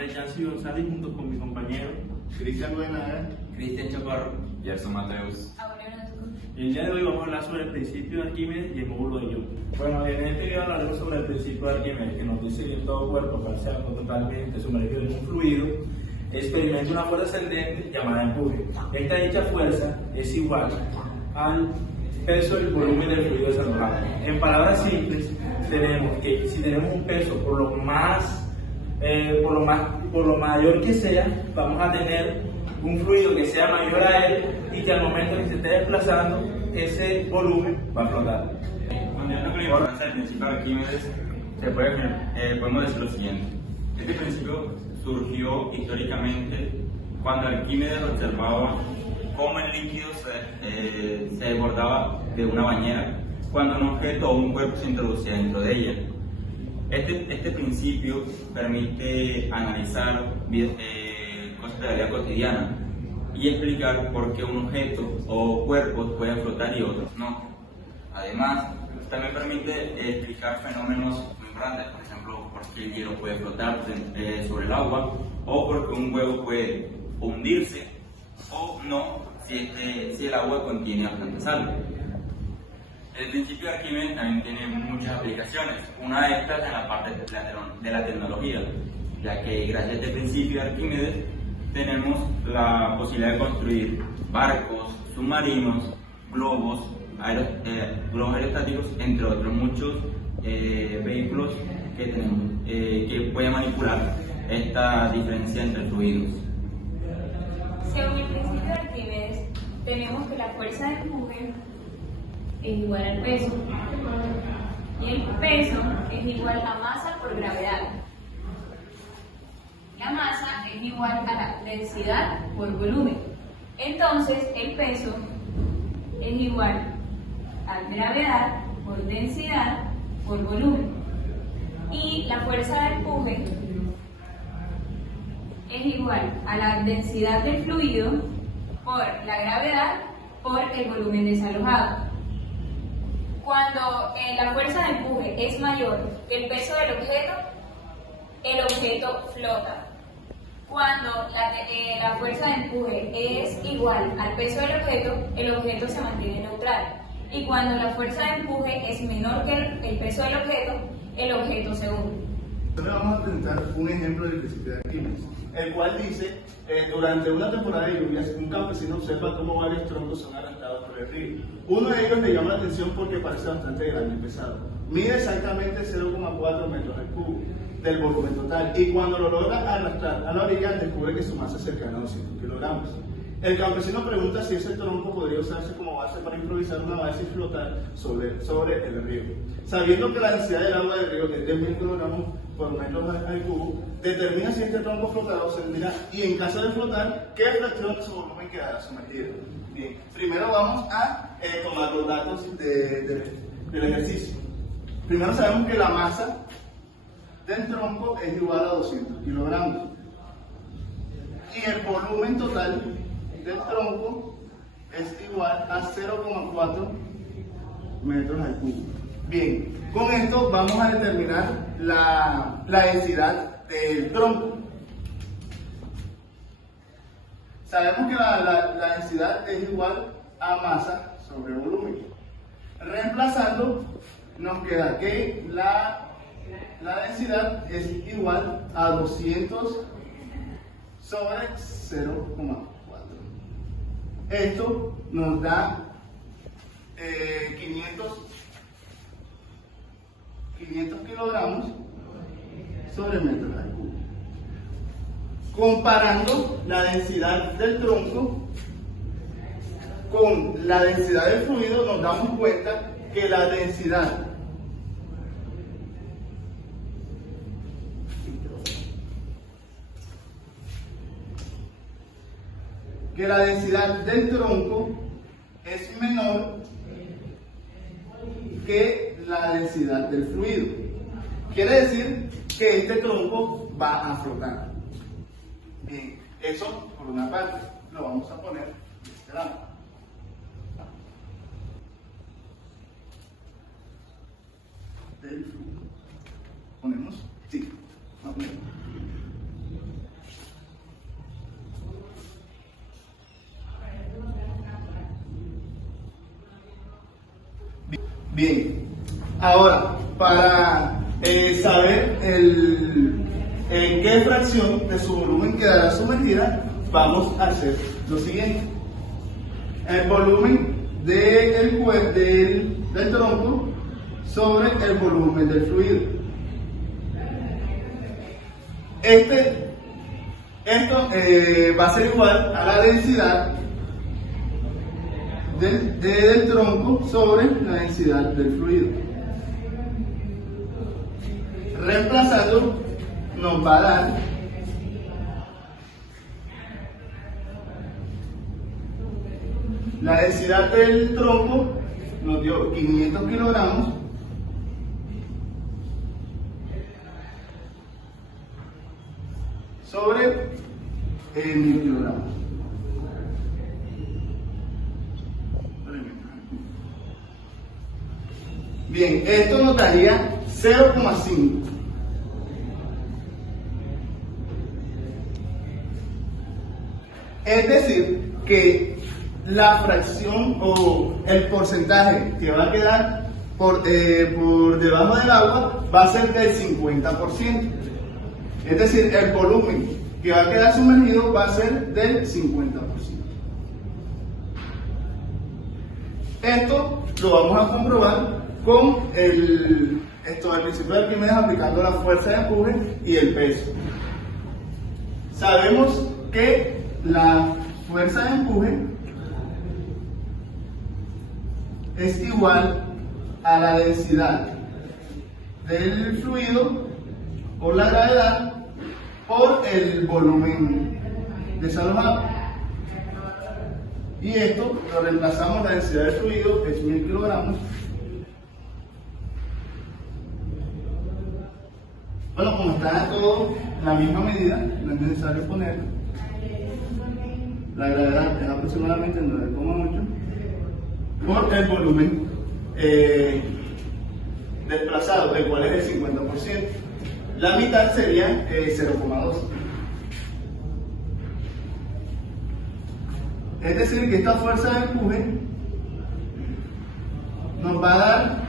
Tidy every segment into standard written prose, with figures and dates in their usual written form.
nombre es Yancy González junto con mi compañero Cristian Buenaga, Cristian Chaparro, Gerson Mateus. y el día de hoy vamos a hablar sobre el principio de Arquímedes y el módulo de Young. Bueno, en este video hablaremos sobre el principio de Arquímedes, que nos dice que todo cuerpo, para ser totalmente sumergido en un fluido, experimenta una fuerza ascendente llamada empuje. Esta dicha fuerza es igual al peso y el volumen del fluido desalojado. En palabras simples, tenemos que si tenemos un peso por lo mayor que sea, vamos a tener un fluido que sea mayor a él y que al momento que se esté desplazando, ese volumen va a flotar. Continuando con la importancia del principio de Arquímedes, podemos decir lo siguiente. Este principio surgió históricamente cuando Arquímedes observaba cómo el líquido se desbordaba de una bañera cuando un objeto o un cuerpo se introducía dentro de ella. Este principio permite analizar cosas de la vida cotidiana y explicar por qué un objeto o cuerpos pueden flotar y otros no. Además, también permite explicar fenómenos muy grandes, por ejemplo, por qué el hielo puede flotar sobre el agua o por qué un huevo puede hundirse o no si el agua contiene bastante sal. El principio de Arquímedes también tiene muchas aplicaciones, una de estas en la parte de la tecnología, ya que gracias a este principio de Arquímedes tenemos la posibilidad de construir barcos, submarinos, globos aerostáticos, entre otros muchos vehículos que tenemos, que pueden manipular esta diferencia entre fluidos. Según el principio de Arquímedes, tenemos que la fuerza de empuje es igual al peso y el peso es igual a masa por gravedad. La masa es igual a la densidad por volumen. Entonces, el peso es igual a gravedad por densidad por volumen. Y la fuerza de empuje es igual a la densidad del fluido por la gravedad por el volumen desalojado. Cuando la fuerza de empuje es mayor que el peso del objeto, el objeto flota. Cuando la fuerza de empuje es igual al peso del objeto, el objeto se mantiene neutral. Y cuando la fuerza de empuje es menor que el peso del objeto se hunde. Ahora vamos a presentar un ejemplo del principio de Arquímedes, el cual dice, durante una temporada de lluvias, un campesino observa cómo varios troncos son arrastrados por el río. Uno de ellos le llama la atención porque parece bastante grande y pesado. Mide exactamente 0,4 metros al cubo del volumen total y cuando lo logra arrastrar a la orilla descubre que su masa es cercana a 200 kilogramos. El campesino pregunta si ese tronco podría usarse como base para improvisar una base y flotar sobre el río. Sabiendo que la densidad del agua del río es de 1000 kilogramos por metro al cubo, determina si este tronco flotará o se hundirá y en caso de flotar, ¿qué fracción de su volumen quedará sumergido? Bien, primero vamos a tomar los datos del ejercicio. Primero sabemos que la masa del tronco es igual a 200 kilogramos y el volumen total del tronco es igual a 0,4 metros al cubo. Bien, con esto vamos a determinar la densidad del tronco. Sabemos que la densidad es igual a masa sobre volumen. Reemplazando, nos queda que la densidad es igual a 200 sobre 0,4. Esto nos da 500 kilogramos sobre metros al cubo. Comparando la densidad del tronco con la densidad del fluido, nos damos cuenta que la densidad del tronco es menor que la densidad del fluido. Quiere decir que este tronco va a flotar. Bien, eso por una parte lo vamos a poner de este lado. Del fluido. Ponemos, sí, vamos a poner. Bien, ahora, para saber en qué fracción de su volumen quedará sumergida, vamos a hacer lo siguiente. El volumen del tronco sobre el volumen del fluido. Esto va a ser igual a la densidad del tronco sobre la densidad del fluido. Reemplazando nos va a dar la densidad del tronco, nos dio 500 kilogramos sobre 1000 kilogramos. Bien, esto nos daría 0,5. Es decir, que la fracción o el porcentaje que va a quedar por debajo del agua va a ser del 50%. Es decir, el volumen que va a quedar sumergido va a ser del 50%. Esto lo vamos a comprobar con el principio de Arquímedes aplicando la fuerza de empuje y el peso. Sabemos que la fuerza de empuje es igual a la densidad del fluido por la gravedad por el volumen desalojado. Y esto lo reemplazamos, la densidad del fluido es 1000 kilogramos. Bueno, como está todo la misma medida, no es necesario poner. La gravedad es aproximadamente 9,8 por el volumen desplazado, el cual es el 50%. La mitad sería 0,2. Es decir, que esta fuerza de empuje nos va a dar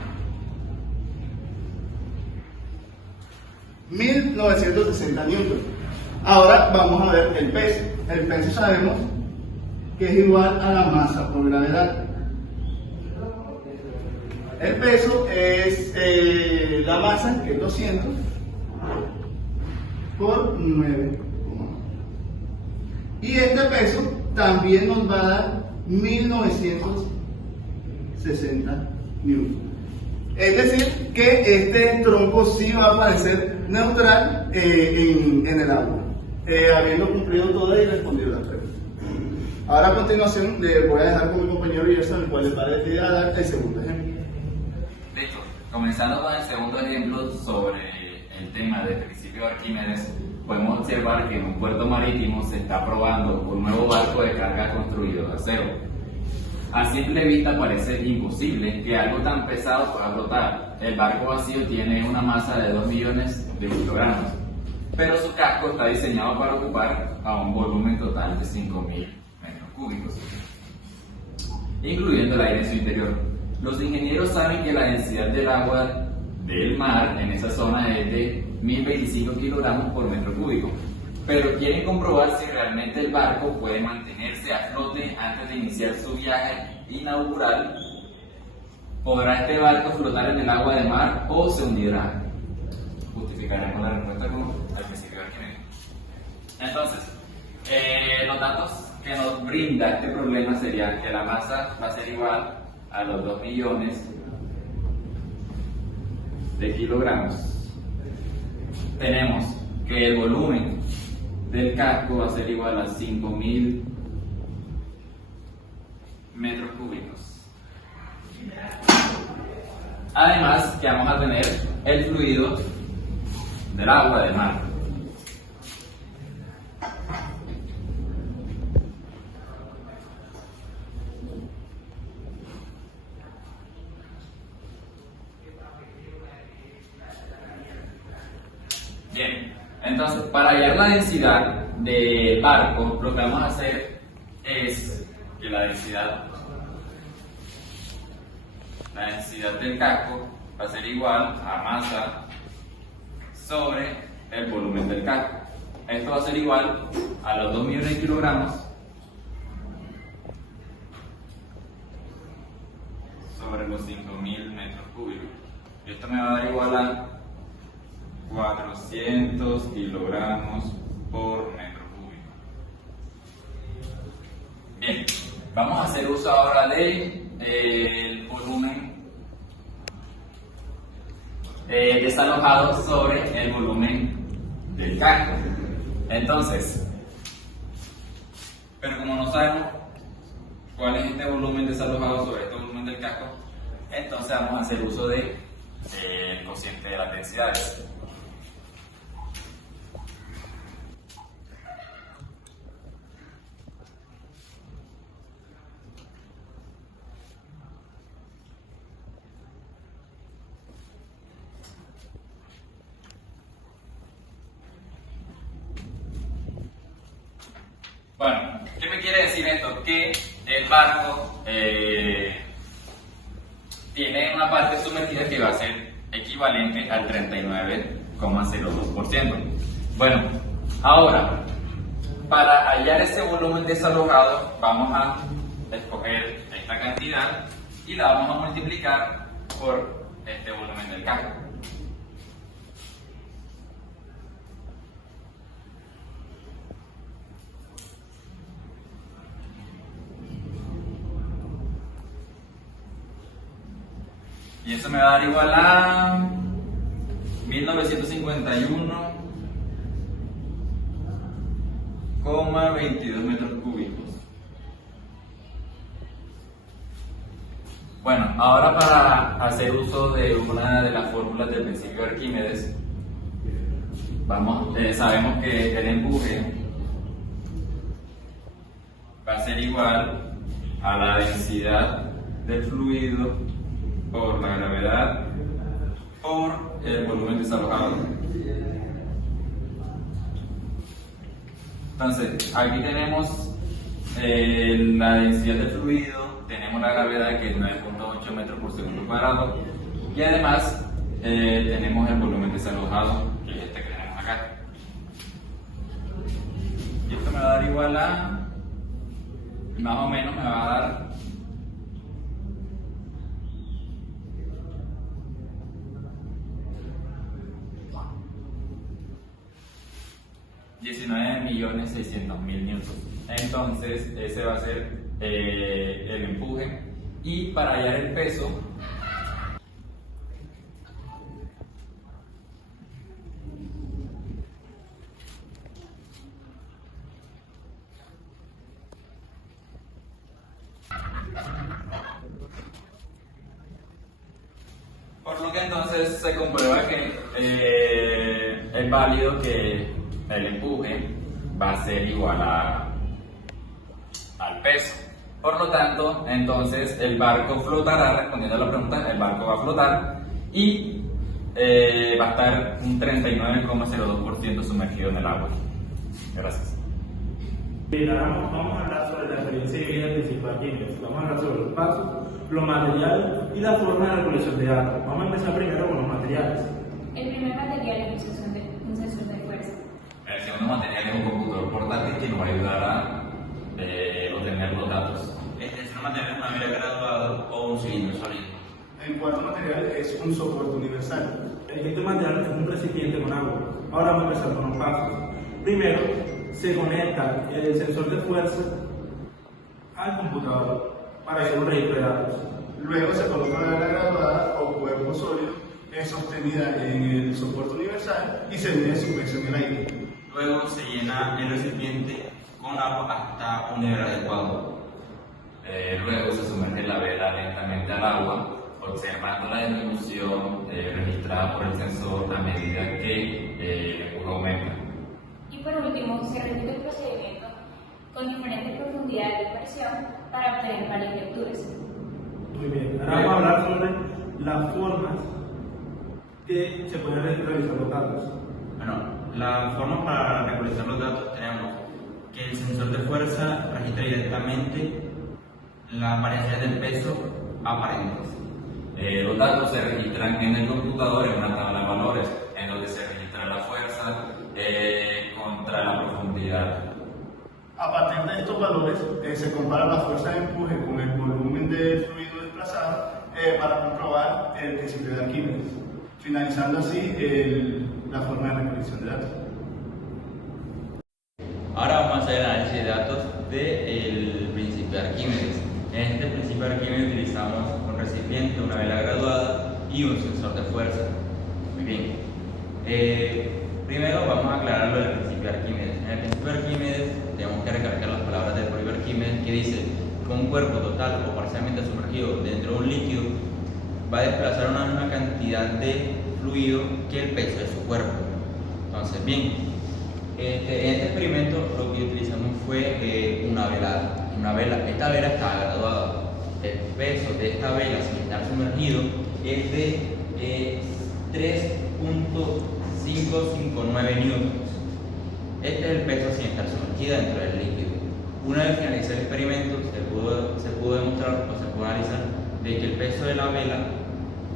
1960 newton. Ahora vamos a ver el peso. El peso sabemos que es igual a la masa por gravedad. El peso es la masa, que es 200, por 9. Y este peso también nos va a dar 1960 newton. Es decir, que este tronco sí va a aparecer neutral en el agua, habiendo cumplido todo y respondido la pregunta. Ahora a continuación le voy a dejar con mi compañero Gerson, el cual les va a dar el segundo ejemplo. Listo, comenzando con el segundo ejemplo sobre el tema del principio de Arquímedes, podemos observar que en un puerto marítimo se está probando un nuevo barco de carga construido de acero. A simple vista parece imposible que algo tan pesado pueda flotar. El barco vacío tiene una masa de 2 millones de kilogramos, pero su casco está diseñado para ocupar a un volumen total de 5.000 metros cúbicos, incluyendo el aire en su interior. Los ingenieros saben que la densidad del agua del mar en esa zona es de 1025 kilogramos por metro cúbico, pero quieren comprobar si realmente el barco puede mantenerse a flote antes de iniciar su viaje inaugural. ¿Podrá este barco flotar en el agua de mar o se hundirá? Justificaremos la respuesta al principio de Arquímedes. Entonces, los datos que nos brinda este problema serían que la masa va a ser igual a los 2 millones de kilogramos. Tenemos que el volumen del casco va a ser igual a 5.000 metros cúbicos. Además que vamos a tener el fluido del agua del mar. Bien, entonces para hallar la densidad del barco, lo que vamos a hacer es que la densidad la densidad del casco va a ser igual a masa sobre el volumen del casco. Esto va a ser igual a los 2 millones de kilogramos sobre los 5.000 metros cúbicos. Esto me va a dar igual a 400 kilogramos por metro cúbico. Bien, vamos a hacer uso ahora del volumen desalojado sobre el volumen del casco. Entonces, pero como no sabemos cuál es este volumen desalojado sobre este volumen del casco, entonces vamos a hacer uso del cociente de las densidades. Bueno, ¿qué me quiere decir esto? Que el barco tiene una parte sumergida que va a ser equivalente al 39,02%. Bueno, ahora, para hallar ese volumen desalojado, vamos a escoger esta cantidad y la vamos a multiplicar por este volumen del casco. Y eso me va a dar igual a 1951,22 metros cúbicos. Bueno, ahora para hacer uso de una de las fórmulas del principio de Arquímedes, sabemos que el empuje va a ser igual a la densidad del fluido por la gravedad por el volumen desalojado. Entonces, aquí tenemos la densidad del fluido, tenemos la gravedad que es 9.8 metros por segundo cuadrado y además tenemos el volumen desalojado que es este que tenemos acá. Y esto me va a dar igual a, más o menos me va a dar 19.600.000 newtons. Entonces ese va a ser el empuje, y para hallar el peso por lo que entonces se comprueba que es válido que el empuje va a ser igual al peso. Por lo tanto, entonces el barco flotará, respondiendo a la pregunta, el barco va a flotar y va a estar un 39,02% sumergido en el agua. Gracias. Bien, ahora vamos a hablar sobre la experiencia de vida del principio de Arquímedes. Vamos a hablar sobre los pasos, los materiales y la forma de recolección de datos. Vamos a empezar primero con los materiales. El primer material es un sensor de fuerza. El segundo material es un computador portátil que nos va a ayudar a obtener los datos. El tercer material es una mira graduada o un cilindro sólido. El cuarto material es un soporte universal. El quinto material es un recipiente con agua. Ahora vamos a empezar con los pasos. Primero, se conecta el sensor de fuerza al computador para hacer un registro de datos. Luego se coloca la graduada o cuerpo sólido, es sostenida en el soporte universal y se mide su peso en el aire. Luego se llena el recipiente con agua hasta un nivel adecuado. Luego se sumerge la vela lentamente al agua, observando la disminución registrada por el sensor a medida que el empuje aumenta. Y por último, se repite el procedimiento con diferentes profundidades de presión para obtener varias lecturas. Muy bien, ahora vamos a hablar sobre las formas que se pueden realizar los datos. Bueno, la forma para recolectar los datos tenemos que el sensor de fuerza registra directamente las variaciones del peso aparentes. Los datos se registran en el computador en una tabla de valores, en donde se registra la fuerza contra la profundidad. A partir de estos valores se compara la fuerza de empuje con el volumen del fluido desplazado para comprobar el principio de Arquímedes, finalizando así la forma de recolección de datos. Ahora vamos a hacer el análisis de datos del principio de Arquímedes. En este principio de Arquímedes utilizamos un recipiente, una vela graduada y un sensor de fuerza. Muy bien. Primero vamos a aclarar lo del principio de Arquímedes. En el principio de Arquímedes tenemos que recargar las palabras del propio Arquímedes que dice que un cuerpo total o parcialmente sumergido dentro de un líquido va a desplazar una misma cantidad de fluido que el peso de su cuerpo. Entonces, bien, en este experimento lo que utilizamos fue una vela. Esta vela está graduada. El peso de esta vela sin estar sumergido es de 3.559 newtons. Este es el peso sin estar sumergida dentro del líquido. Una vez finalizado el experimento, se pudo demostrar o se pudo analizar de que el peso de la vela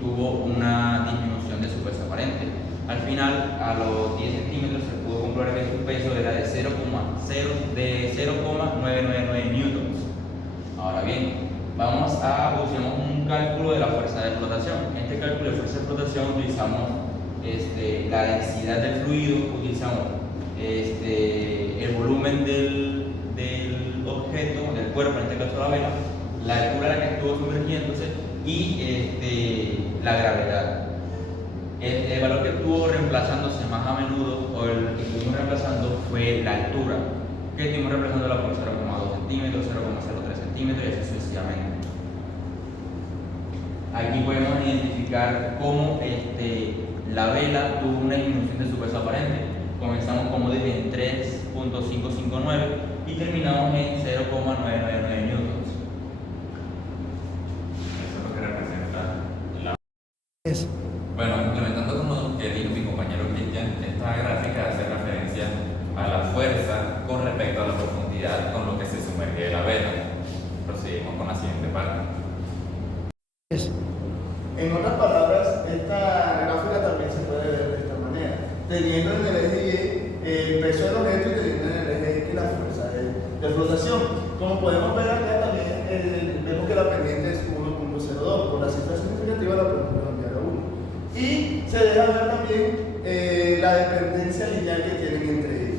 tuvo una disminución de su peso aparente. Al final, a los 10 centímetros, se pudo comprobar que su peso era de 0,999 newtons. Ahora bien, buscamos un cálculo de la fuerza de flotación. En este cálculo de fuerza de flotación utilizamos la densidad del fluido, utilizamos el volumen del objeto, del cuerpo, en este caso la vela, la altura a la que estuvo sumergiéndose y la gravedad. El valor que estuvo reemplazándose más a menudo, o el que estuvimos reemplazando, fue la altura, que estuvimos reemplazando por 0,2 centímetros, 0,03 centímetros y así sucesivamente. Aquí podemos identificar cómo la vela tuvo una disminución de su peso aparente. Comenzamos, como dije, en 3.559 y terminamos en 0,999 newtons. Eso es lo que representa la... Bueno, implementando con lo que dijo mi compañero Cristian, esta gráfica hace referencia a la fuerza con respecto a la profundidad con lo que se sumerge la vela. Proseguimos con la siguiente parte. En otras palabras, esta gráfica también se puede ver de esta manera, teniendo en el eje Y el peso del objeto y teniendo en el eje X la fuerza de flotación. Como podemos ver acá también, vemos que la pendiente es 1.02, por la cifra significativa la podemos cambiar a 1. Y se deja ver también la dependencia lineal que tienen entre ellos.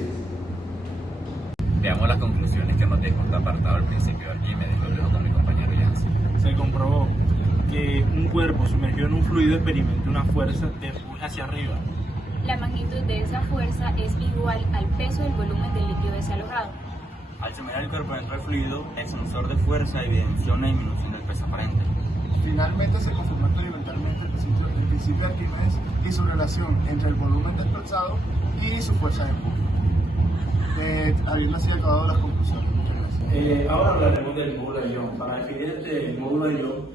Veamos las conclusiones que nos dejó este apartado del principio de Arquímedes. Lo dejo con mi compañero Jansen. Se comprobó que un cuerpo sumergido en un fluido experimenta una fuerza de empuje hacia arriba. La magnitud de esa fuerza es igual al peso del volumen del líquido desalojado. Al sumergir el cuerpo dentro del fluido, el sensor de fuerza evidenció una disminución del peso aparente. Finalmente se confirmó experimentalmente el principio de Arquímedes y su relación entre el volumen desplazado y su fuerza de empuje. Habiendo así acabado las conclusiones. Muchas gracias. Ahora hablaremos del módulo de Young. Para definir este módulo de Young,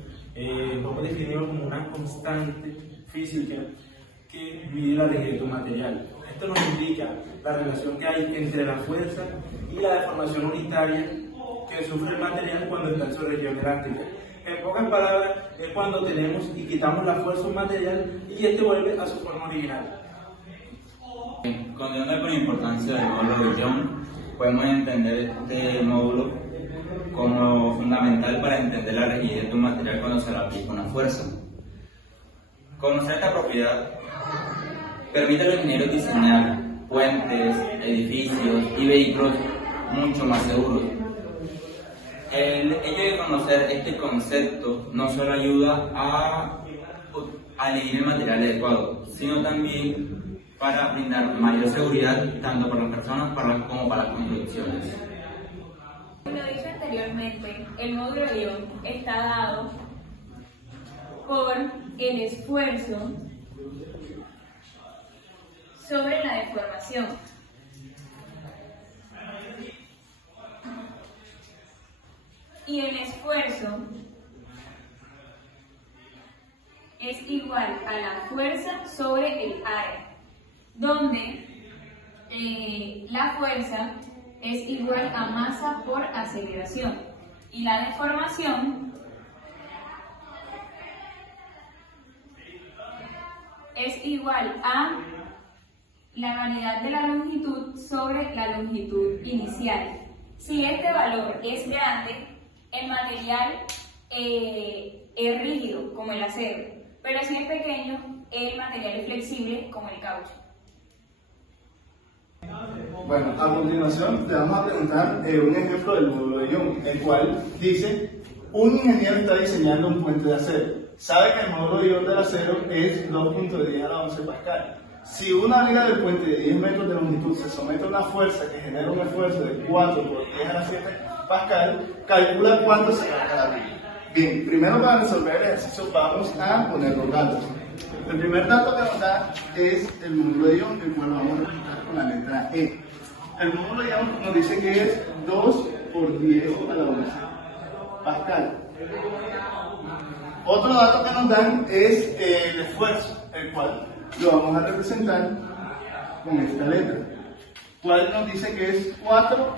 podemos definirlo como una constante física que mide la rigidez de un material. Esto nos indica la relación que hay entre la fuerza y la deformación unitaria que sufre el material cuando está en su región elástica. En pocas palabras, es cuando tenemos y quitamos la fuerza a un material y este vuelve a su forma original. Continuando con la importancia del módulo de Young, podemos entender este módulo como fundamental para entender la rigidez de un material cuando se le aplica una fuerza. Conocer esta propiedad permite a los ingenieros diseñar puentes, edificios y vehículos mucho más seguros. El hecho de conocer este concepto no solo ayuda a elegir el material adecuado, sino también para brindar mayor seguridad tanto para las personas como para las construcciones. Como dije anteriormente, el módulo de Young está dado por el esfuerzo sobre la deformación. Y el esfuerzo es igual a la fuerza sobre el área, donde la fuerza es igual a masa por aceleración y la deformación es igual a la variedad de la longitud sobre la longitud inicial. Si este valor es grande, el material es rígido, como el acero, pero si es pequeño, el material es flexible, como el caucho. Bueno, a continuación te vamos a presentar un ejemplo del módulo de Young, el cual dice: un ingeniero está diseñando un puente de acero. Sabe que el módulo de Young del acero es 2.10 a la 11 pascal. Si una viga del puente de 10 metros de longitud se somete a una fuerza que genera un esfuerzo de 4 por 10 a la 7 pascal, calcula cuánto será cada viga. Bien, primero para resolver el ejercicio vamos a poner los datos. El primer dato que nos da es el módulo de Young, el cual vamos a representar con la letra E. El módulo de Young nos dice que es 2 por 10 a la 11 pascal. Otro dato que nos dan es el esfuerzo, el cual lo vamos a representar con esta letra, cual nos dice que es 4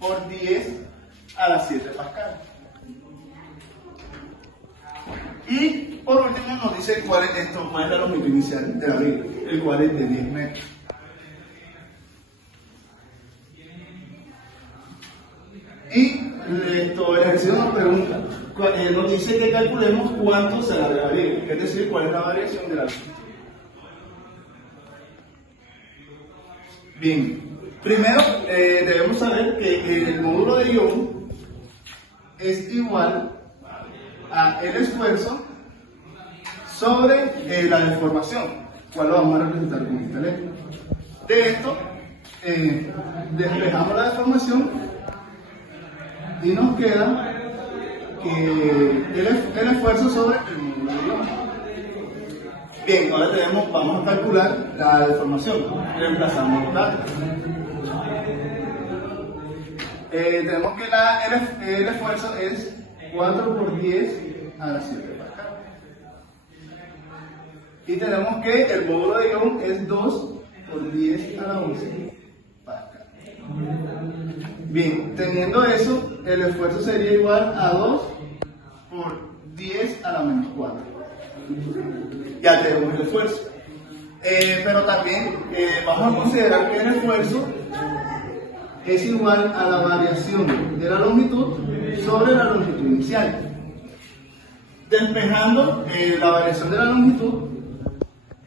por 10 a la 7 pascal. Y por último nos dice cuál es la longitud inicial de la viga, el cual es de 10 metros. Y el ejercicio nos pregunta, nos dice que calculemos cuánto se alarga la viga, es decir, cuál es la variación de la viga. Bien, primero debemos saber que el módulo de Young es igual a el esfuerzo sobre la deformación, cual lo vamos a representar con esta letra. De esto, despejamos la deformación y nos queda que el esfuerzo sobre el módulo de Young. Bien, ahora vamos a calcular la deformación. Reemplazamos los datos. Tenemos que el esfuerzo es 4 por 10 a la 7 pascal. Y tenemos que el módulo de Young es 2 por 10 a la 11 pascal. Bien, teniendo eso, el esfuerzo sería igual a 2 por 10 a la menos 4. Ya tenemos el esfuerzo. Pero también vamos a considerar que el esfuerzo es igual a la variación de la longitud sobre la longitud inicial. Despejando la variación de la longitud,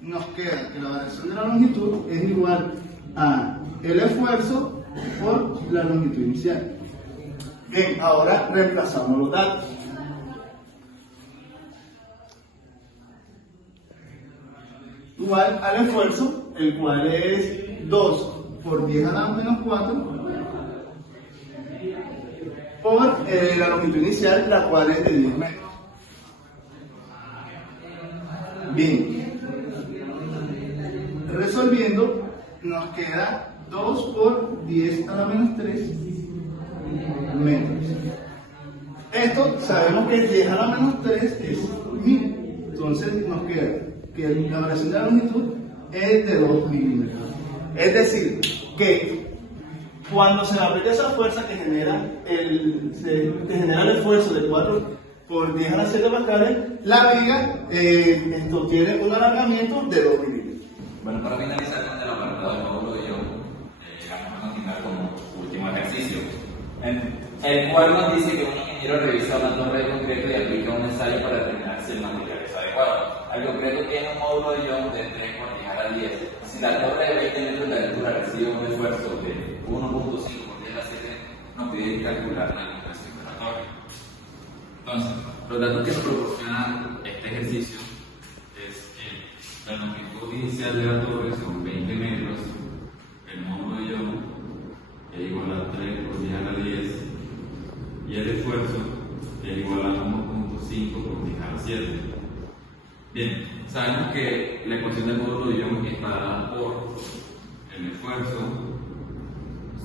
nos queda que la variación de la longitud es igual a el esfuerzo por la longitud inicial. Bien, ahora reemplazamos los datos. Igual al esfuerzo, el cual es 2 por 10 a la menos 4, por la longitud inicial, la cual es de 10 metros. Bien, resolviendo, nos queda 2 por 10 a la menos 3 metros. Esto sabemos que 10 a la menos 3 es 1000, entonces nos queda que la variación de la longitud es de 2 milímetros. Es decir, que cuando se aplica esa fuerza que genera el esfuerzo de 4 por 10 a la 7 pascales, la viga tiene un alargamiento de 2 milímetros. Bueno, para finalizar con el apartado del módulo de Young, vamos a continuar con último ejercicio, el cual nos dice que un ingeniero revisa una torre de concreto y aplica un ensayo para determinar si el material es adecuado. El concreto tiene un módulo de Young de 3 por 10 a la 10. Si la torre de 20 metros de altura recibe un esfuerzo de 1.5 por 10 a la 7, nos pide calcular la inclinación de la torre. Entonces, los datos que nos proporciona este ejercicio es que la longitud inicial de la torre son 20 metros, el módulo de Young es igual a 3 por 10 a la 10 y el esfuerzo es igual a 1.5 por 10 a la 7. Bien, sabemos que la ecuación del módulo de Young está dada por el esfuerzo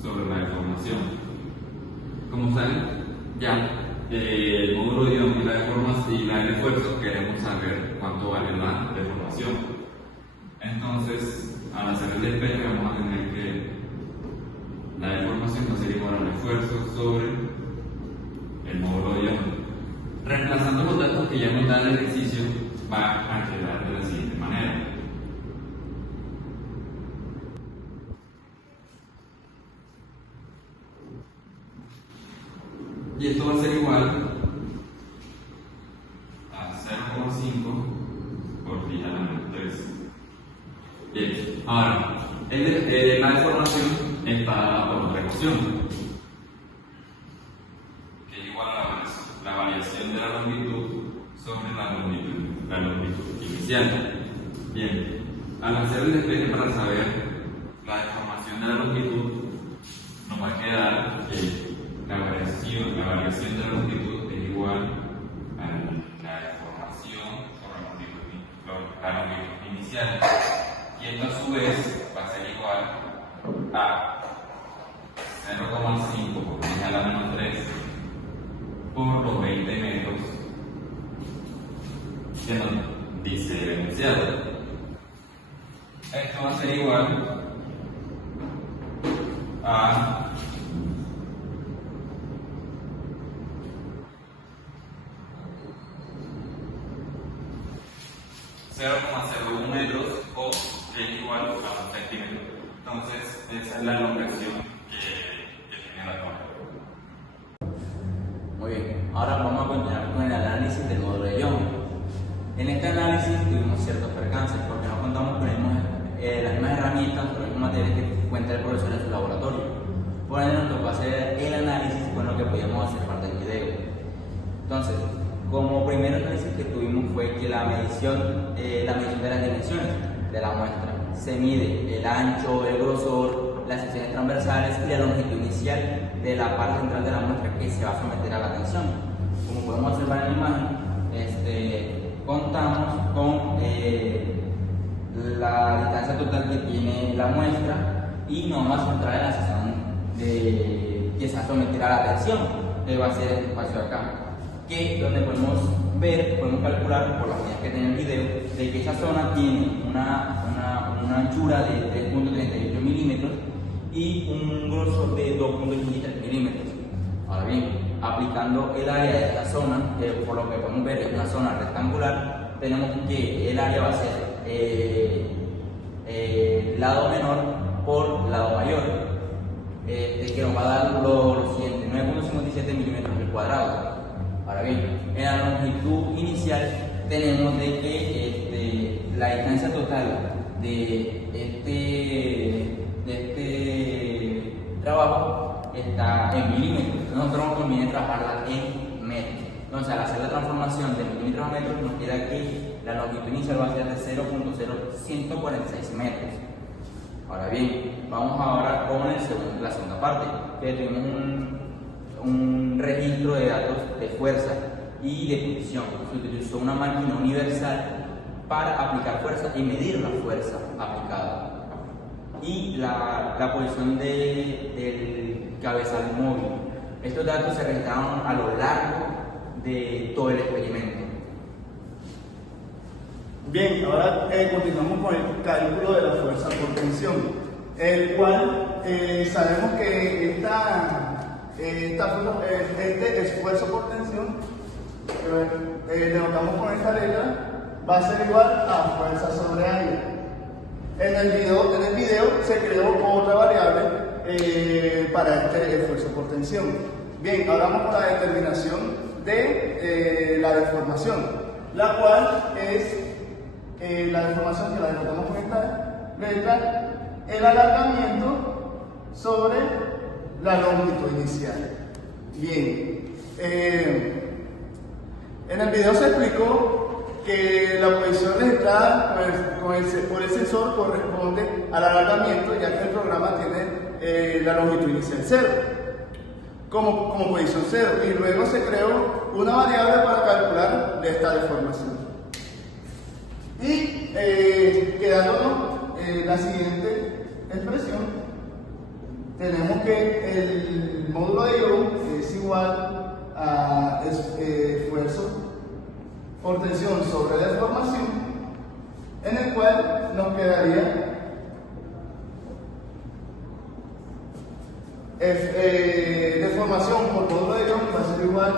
sobre la deformación. Como saben, ya el módulo de Young y la deformación y el esfuerzo queremos saber cuánto vale la deformación. Entonces, al hacer el despeje vamos a tener que la deformación va a ser igual al esfuerzo sobre el módulo de Young. Reemplazando los datos que ya nos da el ejercicio, va a quedar de la siguiente manera. Y esto va a ser igual a 0,5 por pi a la menos 3. Bien, ahora, la deformación está dada por otra ecuación, que es igual a la variación de la longitud sobre la longitud inicial. Bien, al hacer el despeje para saber la deformación de la longitud, nos va a quedar que la variación de la longitud es igual a la deformación sobre la longitud inicial. Y esto a su vez va a ser igual a 0,5 por 10 a la menos 3 por los 20 metros que nos dice el enunciado. Esto va a ser igual a 0,01 metros o que es igual a 1 centímetro. Entonces, esa es la elongación que tiene la toma. Muy bien, ahora vamos a continuar con el análisis del módulo de Young. En este análisis tuvimos ciertos percances porque no contamos con las mismas herramientas o las mismas materias que cuenta el profesor en su laboratorio. Por ende, nos tocó hacer el análisis con lo que podíamos hacer parte del video. Entonces, como primer análisis que tuvimos fue que la medición de las dimensiones de la muestra. Se mide el ancho, el grosor, las secciones transversales y la longitud inicial de la parte central de la muestra que se va a someter a la tensión. Como podemos observar en la imagen, contamos con la distancia total que tiene la muestra y nos vamos a centrar en la sección que se va a someter a la tensión, que va a ser este espacio de acá, que donde podemos calcular por las medidas que tiene el video de que esa zona tiene una anchura de 3.38 milímetros y un grosor de 2.23 milímetros. Ahora bien, aplicando el área de esta zona, por lo que podemos ver es una zona rectangular, tenemos que el área va a ser lado menor por lado mayor, que nos va a dar lo siguiente, 9.57 milímetros al cuadrado. Ahora bien, en la longitud inicial tenemos de que la distancia total de este trabajo está en milímetros. Nosotros nos conviene trabajarla en metros. Entonces, al hacer la transformación de milímetros a metros, nos queda que la longitud inicial va a ser de 0.0146 metros. Ahora bien, vamos ahora con la segunda parte, que tenemos un registro de datos de fuerza y de posición. Se utilizó una máquina universal para aplicar fuerza y medir la fuerza aplicada. Y la posición del cabezal móvil. Estos datos se registraron a lo largo de todo el experimento. Bien, ahora continuamos con el cálculo de la fuerza por tensión, el cual sabemos que este esfuerzo por tensión, denotamos con esta letra, va a ser igual a fuerza sobre área. En el video se creó otra variable para este esfuerzo por tensión. Bien, ahora vamos con la determinación de la deformación, la cual es la deformación que la denotamos con esta letra, el alargamiento sobre la longitud inicial. Bien, en el video se explicó que la posición registrada por el sensor corresponde al alargamiento, ya que el programa tiene la longitud inicial 0 como posición 0, y luego se creó una variable para calcular esta deformación. Y quedándonos la siguiente expresión, tenemos que el módulo de Young es igual a esfuerzo por tensión sobre la deformación, en el cual nos quedaría deformación por módulo de Young va a ser igual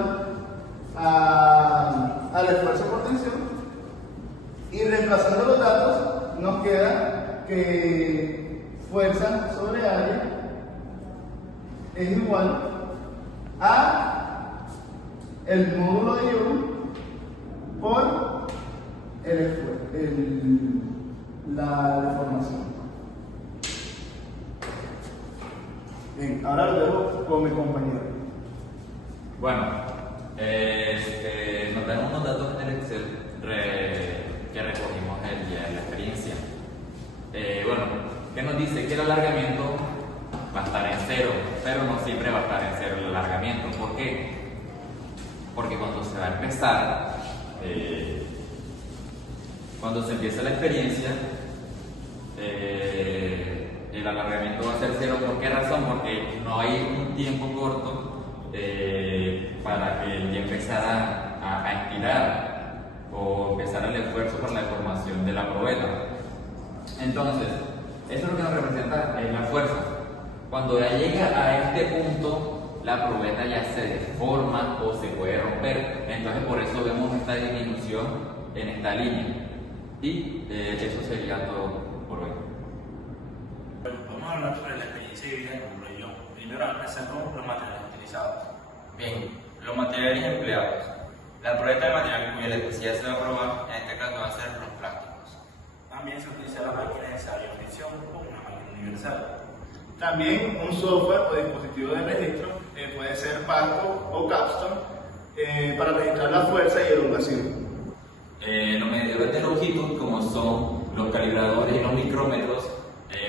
al esfuerzo por tensión Y reemplazando los datos, nos queda que fuerza sobre área es igual a el módulo de Young por la deformación. Bien, ahora lo dejo con mi compañero. Bueno, nos dan unos datos en el Excel que recogimos el día de la experiencia. Bueno, ¿qué nos dice? Que el alargamiento va a estar en 0, pero no siempre va a estar en 0 el alargamiento. ¿Por qué? Porque cuando se va a empezar, cuando se empieza la experiencia, el alargamiento va a ser 0. ¿Por qué razón? Porque no hay un tiempo corto para que ya empezara a estirar o empezar el esfuerzo para la deformación de la probeta. Entonces, eso es lo que nos representa la fuerza. Cuando ya llega a este punto, la probeta ya se deforma o se puede romper. Entonces, por eso vemos esta disminución en esta línea. Y eso sería todo por hoy. Bueno, vamos a hablar sobre la experiencia vivida en un rellón. Primero, empezar con los materiales utilizados. Bien, los materiales empleados. La probeta de material cuya electricidad se va a probar, en este caso va a ser los plásticos. También se utiliza la máquina de ensayo y fricción o una máquina universal. También un software o dispositivo de registro, puede ser Parco o Capstone, para registrar la fuerza y elongación. Los medidores de longitud, como son los calibradores y los micrómetros,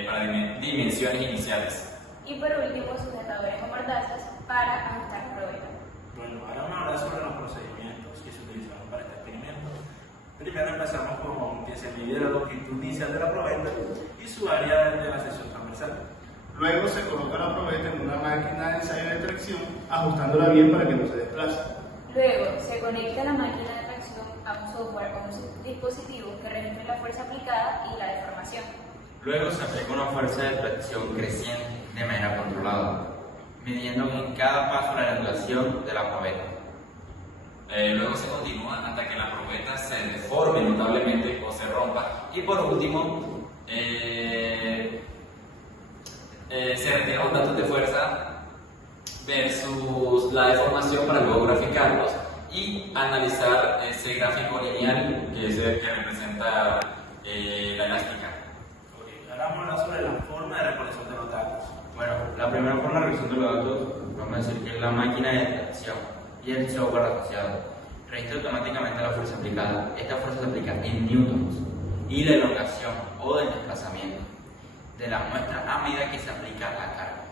para dimensiones iniciales. Y por último, sujetadores o mordazas para ajustar la probeta. Bueno, ahora vamos a hablar sobre los procedimientos que se utilizaron para este experimento. Primero empezamos con que se mide la longitud inicial de la probeta y su área de la sección transversal. Luego se coloca la probeta en una máquina de ensayo de tracción, ajustándola bien para que no se desplace. Luego, se conecta la máquina de tracción a un software o un dispositivo que registre la fuerza aplicada y la deformación. Luego se aplica una fuerza de tracción creciente de manera controlada, midiendo en cada paso la angulación de la probeta. Luego se continúa hasta que la probeta se deforme notablemente o se rompa. Y por último, se retiran los datos de fuerza versus la deformación para luego graficarlos y analizar ese gráfico lineal que es el que representa la elástica. Ahora vamos a hablar sobre la forma de recolección de los datos. Bueno, la primera forma de revisión de los datos, vamos a decir que es la máquina de tracción y el software asociado. Registra automáticamente la fuerza aplicada. Esta fuerza se aplica en newtons y la elongación o del desplazamiento de la muestra a medida que se aplica la carga.